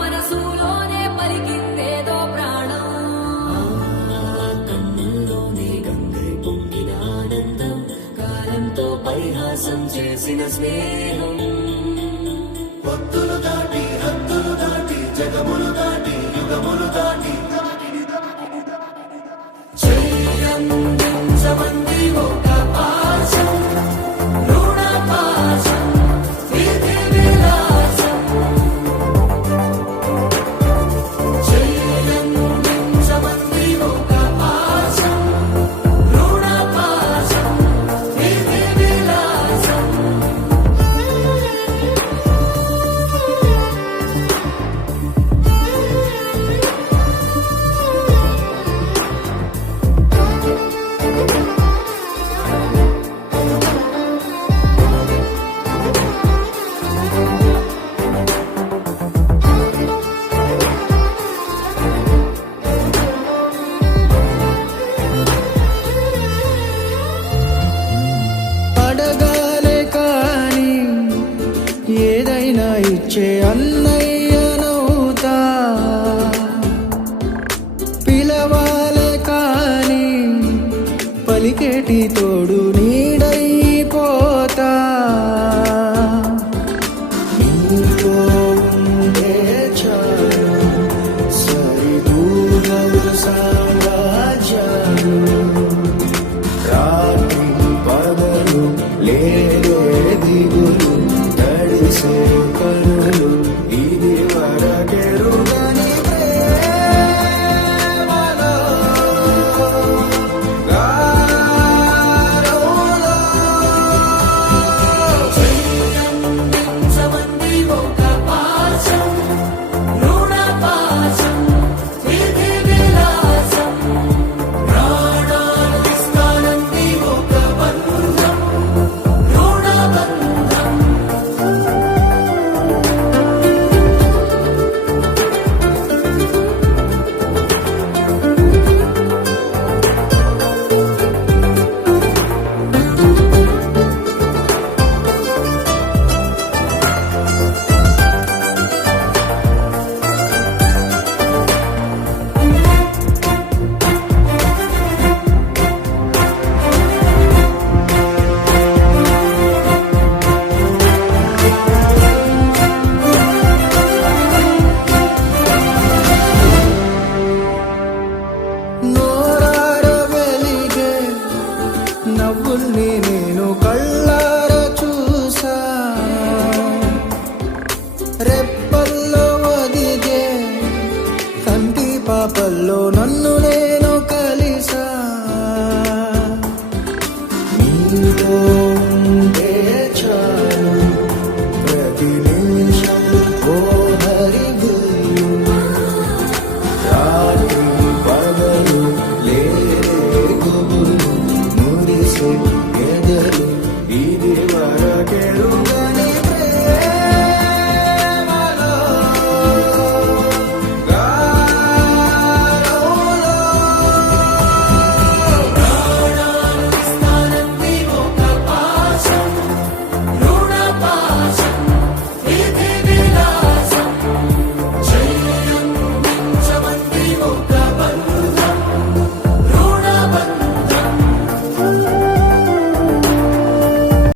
మనసులోనే పలికిందేదో ప్రాణం. కన్నుల్లోనే గంగై పొంగిన ఆనందం, కాలంతో పరిహాసం చేసిన స్నేహం. పొత్తులు దాటి హద్దులు దాటి జగములు దాటి యుగములు దాటి చెయ్యందించమంది ఒక పాశం, రుణ పాశం, విధి విలాసం. చెయ్యందించమంది ఒక పాశం, రుణ పాశం, విధి విలాసం. అడగాలే కాని ఏదైనా ఇచ్చే అన్నయ్యనవుతా, పిలవాలే కాని పలికేటి తోడు నీడైపోతా. నీతో ఉండే చాలు సరిదూగలు సామ్రాజ్యాలు, రాత్రి పగలు లేదే దిగులు తడిసే కనులు.